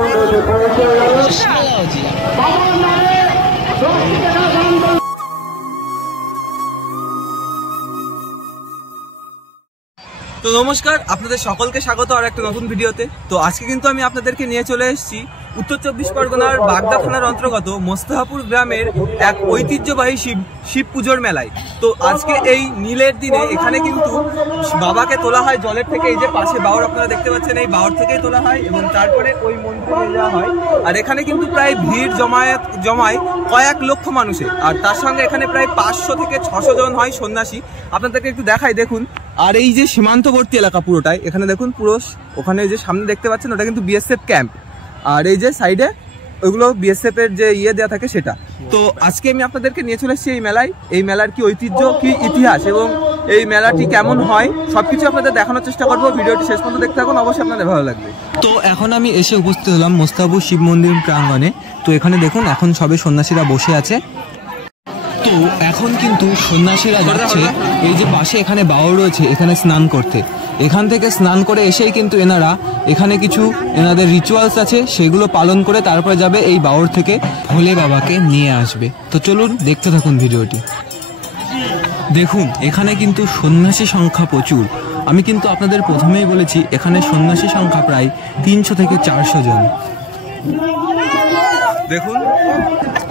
তো নমস্কার, আপনাদের সকলকে স্বাগত আর একটা নতুন ভিডিওতে। তো আজকে কিন্তু আমি আপনাদেরকে নিয়ে চলে এসেছি উত্তর চব্বিশ পরগনার বাগদা থানার অন্তর্গত মোস্তাহাপুর গ্রামের এক ঐতিহ্যবাহী শিব পুজোর মেলায়। তো আজকে এই নীলের দিনে এখানে কিন্তু বাবাকে তোলা হয় জলের থেকে। এই যে পাশে বাওর আপনারা দেখতে পাচ্ছেন, এই বাওর থেকেই তোলা হয় এবং তারপরে ওই মন্দিরে নিয়ে যাওয়া হয়। আর এখানে কিন্তু প্রায় ভিড় জমায় কয়েক লক্ষ মানুষের। আর তার সঙ্গে এখানে প্রায় 500 থেকে 600 জন হয় সন্ন্যাসী। আপনাদেরকে একটু দেখাই, দেখুন। আর এই যে সীমান্তবর্তী এলাকা পুরোটাই, এখানে দেখুন পুরো ওখানে যে সামনে দেখতে পাচ্ছেন ওটা কিন্তু বিএসএফ ক্যাম্প, আর এই যে সাইডে ওইগুলো বিএসএফ এর যে দেওয়া থাকে সেটা। তো আজকে আমি আপনাদেরকে নিয়ে চলে এসেছি এই মেলায়। এই মেলার কি ঐতিহ্য, কি ইতিহাস এবং এই মেলাটি কেমন হয় সবকিছু আপনাদের দেখানোর চেষ্টা করবো। ভিডিওটি শেষ পর্যন্ত দেখতে থাকুন, অবশ্যই আপনাদের ভালো লাগবে। তো এখন আমি এসে উপস্থিত হলাম মোস্তাহাপুর শিব মন্দির প্রাঙ্গণে। তো এখানে দেখুন এখন সবে সন্ন্যাসীরা বসে আছে। তো এখন কিন্তু সন্ন্যাসীরা যাচ্ছে এই যে পাশে এখানে বাওর রয়েছে এখানে স্নান করতে। এখান থেকে স্নান করে এসেই কিন্তু এনারা এখানে কিছু এনাদের রিচুয়ালস আছে সেগুলো পালন করে তারপরে যাবে এই বাওর থেকে ভোলে বাবাকে নিয়ে আসবে। তো চলুন দেখতে থাকুন ভিডিওটি। দেখুন এখানে কিন্তু সন্ন্যাসী সংখ্যা প্রচুর। আমি কিন্তু আপনাদের প্রথমেই বলেছি এখানে সন্ন্যাসী সংখ্যা প্রায় 300 থেকে 400 জন। দেখুন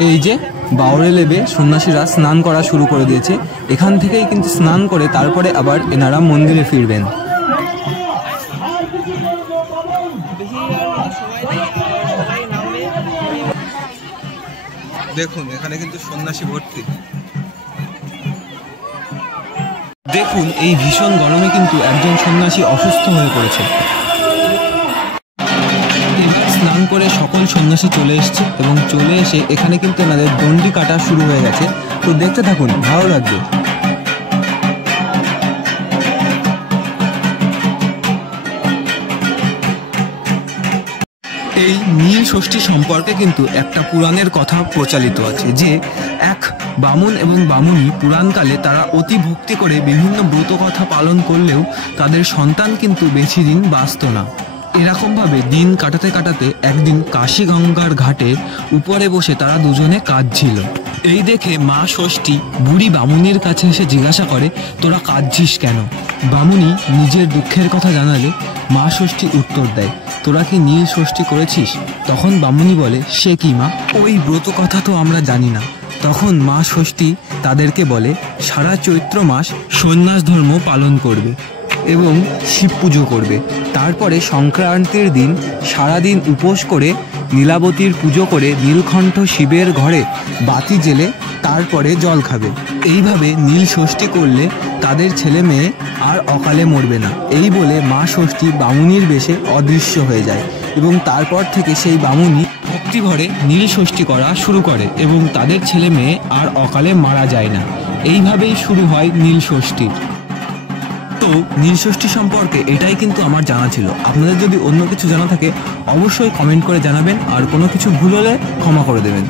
এই যে বাওরে লেবে সন্ন্যাসীরা স্নান করা শুরু করে দিয়েছে। এখান থেকেই কিন্তু স্নান করে তারপরে আবার এনারা মন্দিরে ফিরবেন। দেখুন এখানে কিন্তু সন্ন্যাসী ভর্তি। দেখুন এই ভীষণ গরমে কিন্তু একজন সন্ন্যাসী অসুস্থ হয়ে পড়েছে। স্নান করে সকল সন্ন্যাসী চলে এসছে এবং চলে এসে এখানে কিন্তু এনাদের দণ্ডি কাটা শুরু হয়ে গেছে। তো দেখতে থাকুন, ভালো লাগবে। এই নীল ষষ্ঠী সম্পর্কে কিন্তু একটা পুরাণের কথা প্রচলিত আছে যে এক বামুন এবং বামুনি পুরাণকালে তারা অতি ভক্তি করে বিভিন্ন ব্রত কথা পালন করলেও তাদের সন্তান কিন্তু বেশি দিন বাঁচত না। এরকমভাবে দিন কাটাতে কাটাতে একদিন কাশী গঙ্গার ঘাটে উপরে বসে তারা দুজনে কাঁদছিল। এই দেখে মা ষষ্ঠী বুড়ি বামুনির কাছে এসে জিজ্ঞাসা করে, তোরা কাঁদছিস কেন? বামুনি নিজের দুঃখের কথা জানালে মা ষষ্ঠী উত্তর দেয়, তোরা কি নীল ষষ্ঠী করেছিস? তখন বামুনি বলে, সে কি মা, ওই ব্রত কথা তো আমরা জানি না। তখন মা ষষ্ঠী তাদেরকে বলে, সারা চৈত্র মাস সন্ন্যাস ধর্ম পালন করবে এবং শিব পুজো করবে। তারপরে সংক্রান্তির দিন সারাদিন উপোস করে নীলাবতীর পুজো করে নীলকণ্ঠ শিবের ঘরে বাতি জেলে তারপরে জল খাবে। এইভাবে নীল ষষ্ঠী করলে তাদের ছেলে মেয়ে আর অকালে মরবে না। এই বলে মা ষষ্ঠী বামুনির বেশে অদৃশ্য হয়ে যায় এবং তারপর থেকে সেই বামুনি ভক্তিভরে নীল ষষ্ঠী করা শুরু করে এবং তাদের ছেলে মেয়ে আর অকালে মারা যায় না। এইভাবেই শুরু হয় নীল ষষ্ঠী। তো নীলষষ্ঠী সম্পর্কে এটাই কিন্তু আমার জানা ছিল। আপনাদের যদি অন্য কিছু জানা থাকে অবশ্যই কমেন্ট করে জানাবেন, আর কোনো কিছু ভুল হলে ক্ষমা করে দেবেন।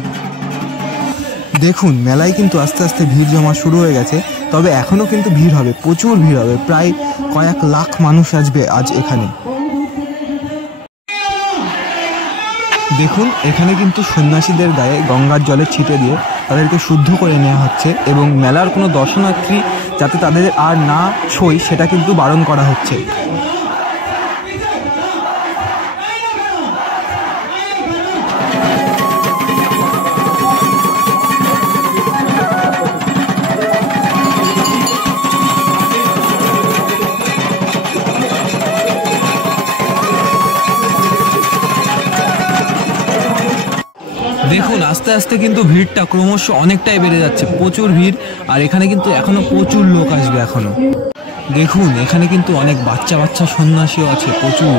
দেখুন মেলায় কিন্তু আস্তে আস্তে ভিড় জমা শুরু হয়ে গেছে, তবে এখনও কিন্তু ভিড় হবে, প্রচুর ভিড় হবে, প্রায় কয়েক লাখ মানুষ আসবে আজ এখানে। দেখুন এখানে কিন্তু সন্ন্যাসীদের গায়ে গঙ্গার জলে ছিটে দিয়ে তাদেরকে শুদ্ধ করে নেওয়া হচ্ছে এবং মেলার কোনো দর্শনার্থী যাতে তাদের আর না ছোঁয় সেটা কিন্তু বারণ করা হচ্ছে। দেখুন আস্তে আস্তে কিন্তু ভিড়টা ক্রমশ অনেকটাই বেড়ে যাচ্ছে, প্রচুর ভিড়। আর এখানে কিন্তু এখনো প্রচুর লোক আসবে এখনো। দেখুন এখানে কিন্তু অনেক বাচ্চা বাচ্চা সন্ন্যাসীও আছে প্রচুর।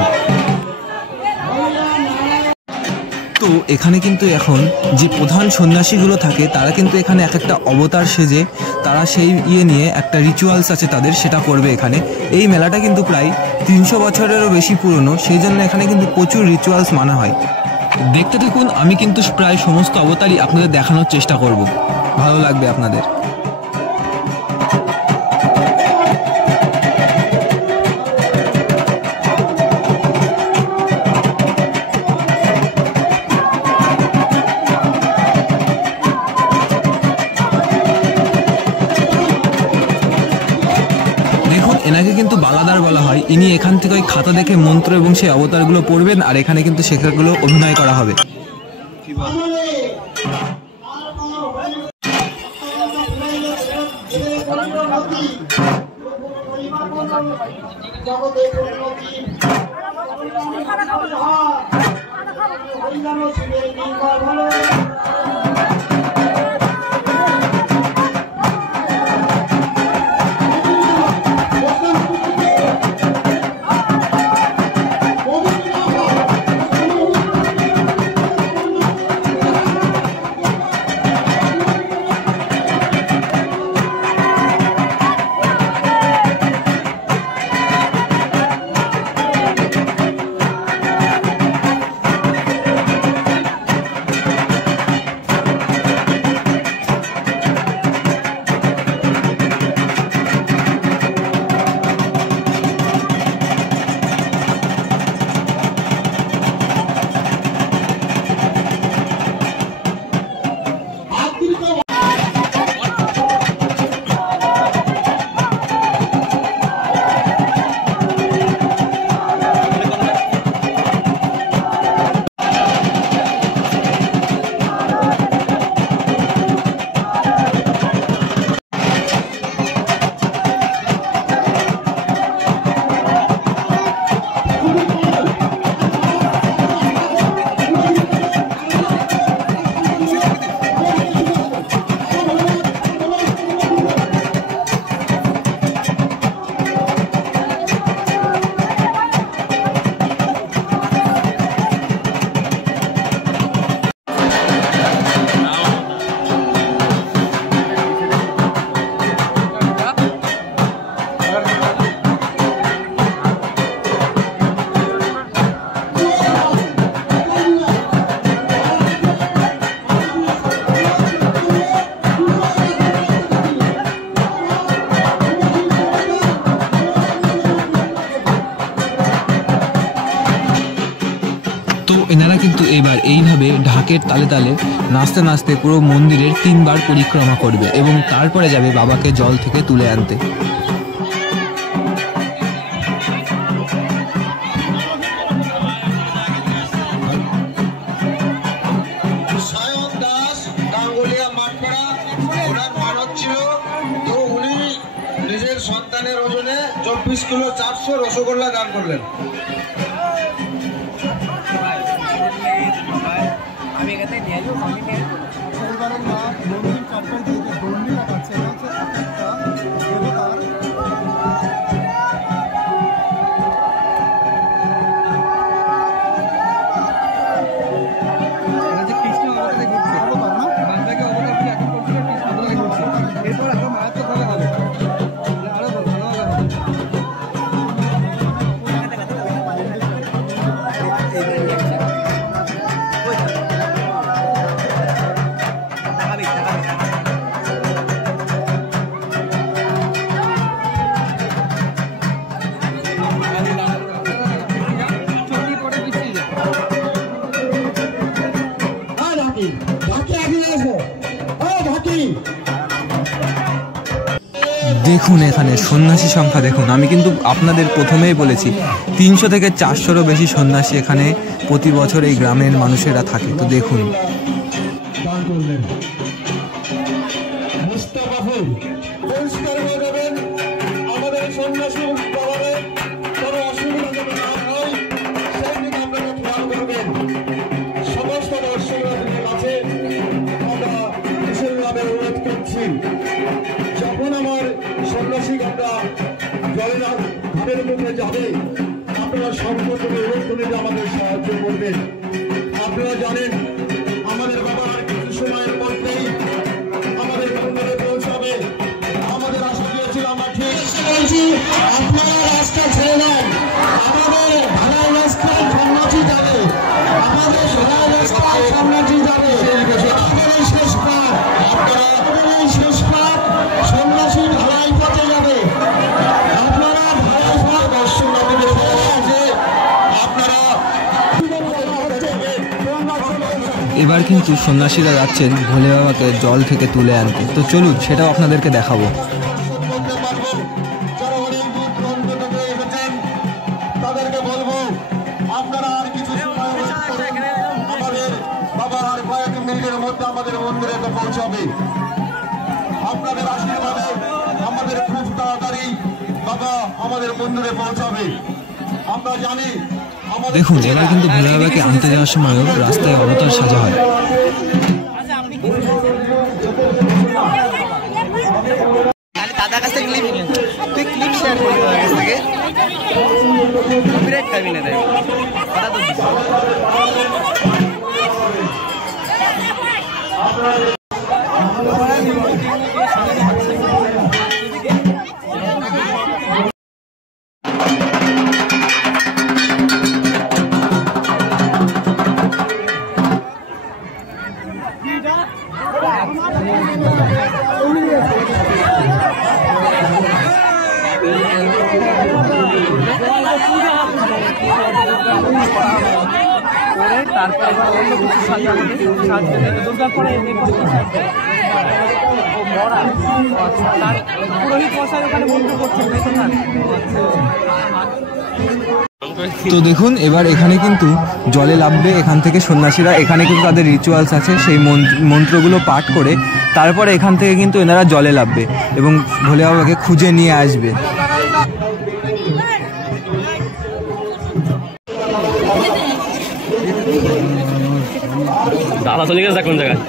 তো এখানে কিন্তু এখন যে প্রধান সন্ন্যাসীগুলো থাকে তারা কিন্তু এখানে এক একটা অবতার সেজে তারা সেই নিয়ে একটা রিচুয়ালস আছে তাদের, সেটা করবে এখানে। এই মেলাটা কিন্তু প্রায় 300 বছরেরও বেশি পুরনো, সেই জন্য এখানে কিন্তু প্রচুর রিচুয়ালস মানা হয়। দেখতে থাকুন, আমি কিন্তু প্রায় সমস্ত অবতারই আপনাদের দেখানোর চেষ্টা করব, ভালো লাগবে আপনাদের। এনাকে কিন্তু বালাদার বলা হয়। ইনি এখান থেকে ওই খাতা দেখে মন্ত্র এবং সেই অবতারগুলো পড়বেন, আর এখানে কিন্তু সেগুলো অভিনয় করা হবে। এনারা কিন্তু এবার এইভাবে ঢাকের তালে তালে নাচতে নাচতে পুরো মন্দিরের 3 বার পরিক্রমা করবে এবং তারপরে যাবে বাবাকে জল থেকে তুলে আনতে। নিজের সন্তানের ওজনে 24 কিলো 400 রসগোল্লা দান করলেন। আমি এখানে নিয়ে যাবো পরিবারের মা মন্দির চপ্পল দিয়ে দণ্ডি লাগাচ্ছে। এটা হচ্ছে একটা দেবতার কৃষ্ণ অবতারে ঘুরছে, বাংলাকে অবতার করে এখন করছিল কৃষ্ণ অবতারে ঘুরছে। এরপর আরো মারাত্মক ভাবে হবে, আরো ভালোভাবে হবে। দেখুন এখানে সন্ন্যাসী সংখ্যা দেখুন। আমি কিন্তু আপনাদের প্রথমেই বলেছি 300 থেকে 400রও বেশি সন্ন্যাসী এখানে প্রতি বছর এই গ্রামের মানুষেরা থাকে। তো দেখুন যখন আমার সন্ন্যাসী গঙ্গা জলের ধারের মুখে যাবে, আপনারা সম্পূর্ণ অনুপ্রাণিত আমাদের সাহায্য করবেন। আপনারা জানেন আমাদের বাবা আর কিছু সময়ের মধ্যেই আমাদের গঙ্গায় পৌঁছাবে। আমাদের আশা দিয়েছিল আমরা ঠিক বলছি, আপনারা রাস্তা ছেড়ে দেন। আমাদের ভাড়ার রাস্তায় সন্ন্যাসী যাবে, আমাদের ভাড়ার রাস্তায় সন্ন্যাসী যাবে। আমাদের শেষ পাঠ, আপনারা শেষ পাঠ সন্ন্যাসী ঢালাই পথে যাবে। আপনারা ঢালাই পথ দর্শন আছে, আপনারা এবার কিন্তু সন্ন্যাসীরা যাচ্ছেন ভোলে বাবাকে জল থেকে তুলে আনতে। তো চলুন সেটাও আপনাদেরকে দেখাবো। যারা অনেক দূর মিনিটের মধ্যে আমাদের মন্দিরে পৌঁছাবে। আপনাদের আশীর্বাদে আমাদের খুব তাড়াতাড়ি বাবা আমাদের মন্দিরে পৌঁছাবে। আমরা জানি দেখুন এবার কিন্তু ভোলে বাবাকে আনতে যাওয়ার সময়ও রাস্তায় অবতার সাজা হয়। দাদার কাছে তুই ক্লিপ শেয়ার করবি কাছ থেকে কপিরাইট খাবি না। কথা তো তো দেখুন এবার এখানে কিন্তু জলে নামবে এখান থেকে সন্ন্যাসীরা। এখানে কিন্তু তাদের রিচুয়ালস আছে, সেই মন্ত্রগুলো পাঠ করে তারপরে এখান থেকে কিন্তু এনারা জলে নামবে এবং ভোলে বাবাকে খুঁজে নিয়ে আসবে। দাদা চলে গেছে কোন জায়গায়?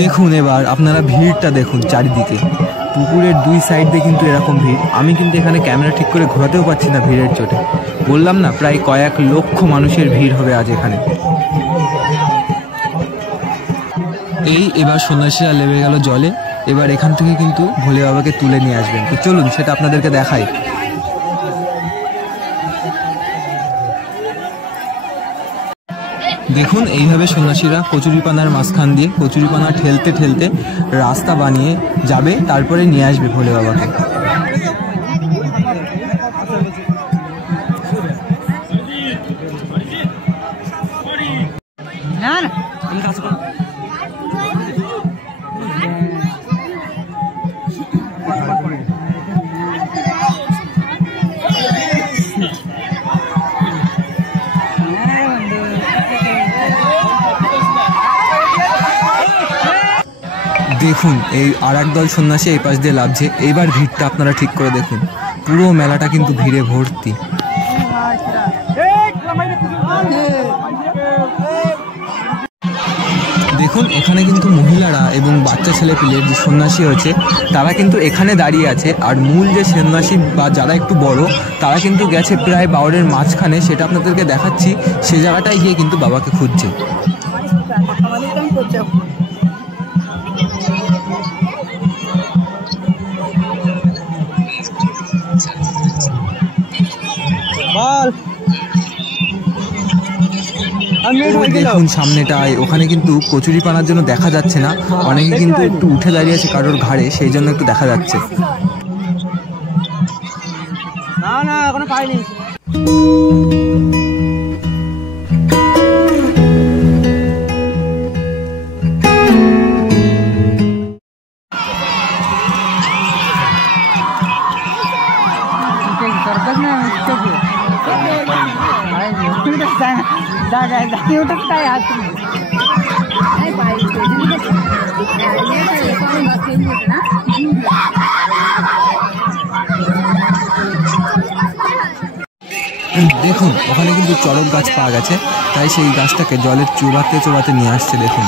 দেখুন এবার আপনারা ভিড়টা দেখুন চারিদিকে, পুকুরের দুই সাইড দিয়ে কিন্তু এরকম ভিড়। আমি কিন্তু এখানে ক্যামেরা ঠিক করে ঘোরাতেও পারছি না ভিড়ের চোটে। বললাম না প্রায় কয়েক লক্ষ মানুষের ভিড় হবে আজ এখানে। এই এবার সন্ন্যাসীরা নেমে গেল জলে। এবার এখান থেকে কিন্তু ভোলে বাবাকে তুলে নিয়ে আসবেন। তো চলুন সেটা আপনাদেরকে দেখাই। দেখুন এইভাবে সন্ন্যাসীরা কচুরিপানার মাঝখান দিয়ে কচুরিপানা ঠেলতে ঠেলতে রাস্তা বানিয়ে যাবে, তারপরে নিয়ে আসবে ভোলে বাবাকে। দেখুন এই আর এক দল সন্ন্যাসী এই পাশ দিয়ে লাভছে। এইবার ভিড়টা আপনারা ঠিক করে দেখুন, পুরো মেলাটা কিন্তু ভিড়ে ভর্তি। দেখুন এখানে কিন্তু মহিলারা এবং বাচ্চা ছেলেপিলের যে সন্ন্যাসী হয়েছে তারা কিন্তু এখানে দাঁড়িয়ে আছে, আর মূল যে সন্ন্যাসী বা যারা একটু বড় তারা কিন্তু গেছে প্রায় বাউরের মাঝখানে। সেটা আপনাদেরকে দেখাচ্ছি, সে জায়গাটায় গিয়ে কিন্তু বাবাকে খুঁজছে। দেখুন সামনেটায় ওখানে কিন্তু কচুরিপানার জন্য দেখা যাচ্ছে না, অনেকে কিন্তু একটু উঠে দাঁড়িয়ে আছে কারোর ঘাড়ে, সেই জন্য একটু দেখা যাচ্ছে। না না এখনো পাইনি। দেখুন ওখানে কিন্তু চড়ক গাছ পাওয়া গেছে, তাই সেই গাছটাকে জলের চোবাতে চোবাতে নিয়ে আসছে। দেখুন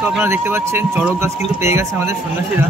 তো আপনারা দেখতে পাচ্ছেন চড়ক গাছ কিন্তু পেয়ে গেছে আমাদের সন্ন্যাসীরা।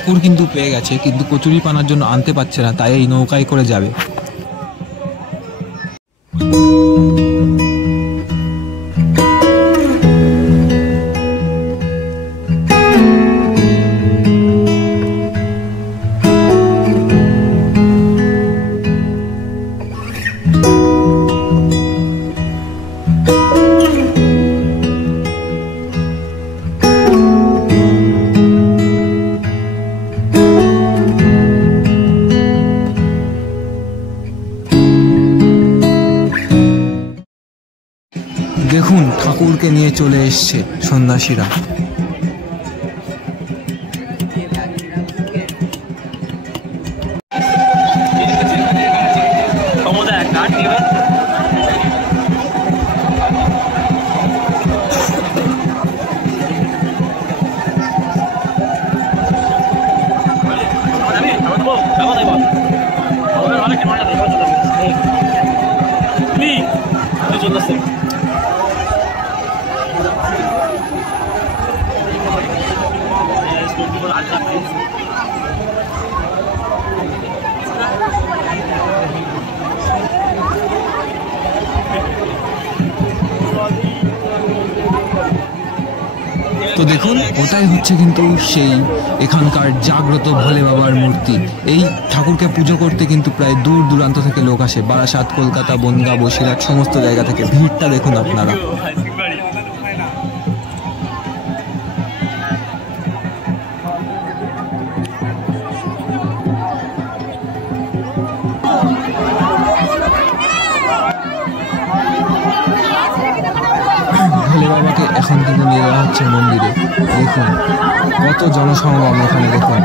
ঠাকুর কিন্তু পেয়ে গেছে, কিন্তু কচুরি পানার জন্য আনতে পারছে না, তাই এই নৌকায় করে যাবে। দেখুন ঠাকুরকে নিয়ে চলে এসছে সন্ন্যাসীরা। তো দেখুন ওটাই হচ্ছে কিন্তু সেই এখানকার জাগ্রত ভোলে বাবার মূর্তি। এই ঠাকুরকে পুজো করতে কিন্তু প্রায় দূর দূরান্ত থেকে লোক আসে, বারাসাত, কলকাতা, বনগাঁ, বসিরহাট সমস্ত জায়গা থেকে। ভিড়টা দেখুন আপনারা। ভোলে বাবাকে এখন কিন্তু নিয়ে যাওয়া হচ্ছে মন্দিরে। দেখুন কত জনসমাগম এখানে দেখুন।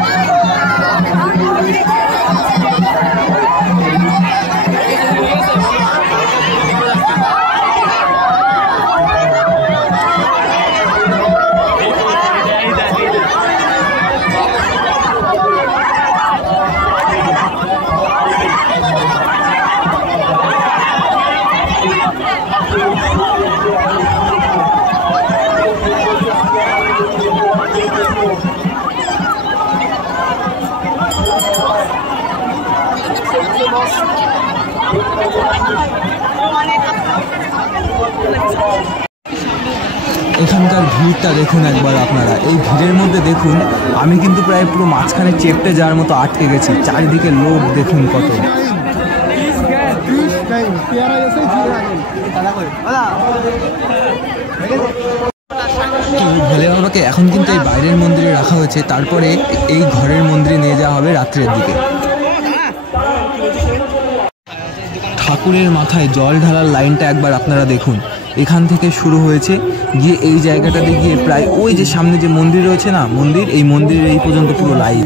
এখানকার ভিড়টা দেখুন একবার আপনারা। এই ভিড়ের মধ্যে দেখুন আমি কিন্তু প্রায় পুরো মাঝখানে চেপটে যাওয়ার মতো আটকে গেছি। চারিদিকে লোক দেখুন কত। ভোলে বাবাকে এখন কিন্তু এই বাইরের মন্দিরে রাখা হয়েছে, তারপরে এই ঘরের মন্দিরে নিয়ে যাওয়া হবে রাত্রের দিকে। ঠাকুরের মাথায় জল ঢালার লাইনটা একবার আপনারা দেখুন। এখান থেকে শুরু হয়েছে, গিয়ে এই জায়গাটাতে গিয়ে প্রায় ওই যে সামনে যে মন্দির রয়েছে না, মন্দির, এই মন্দিরের এই পর্যন্ত পুরো লাইন।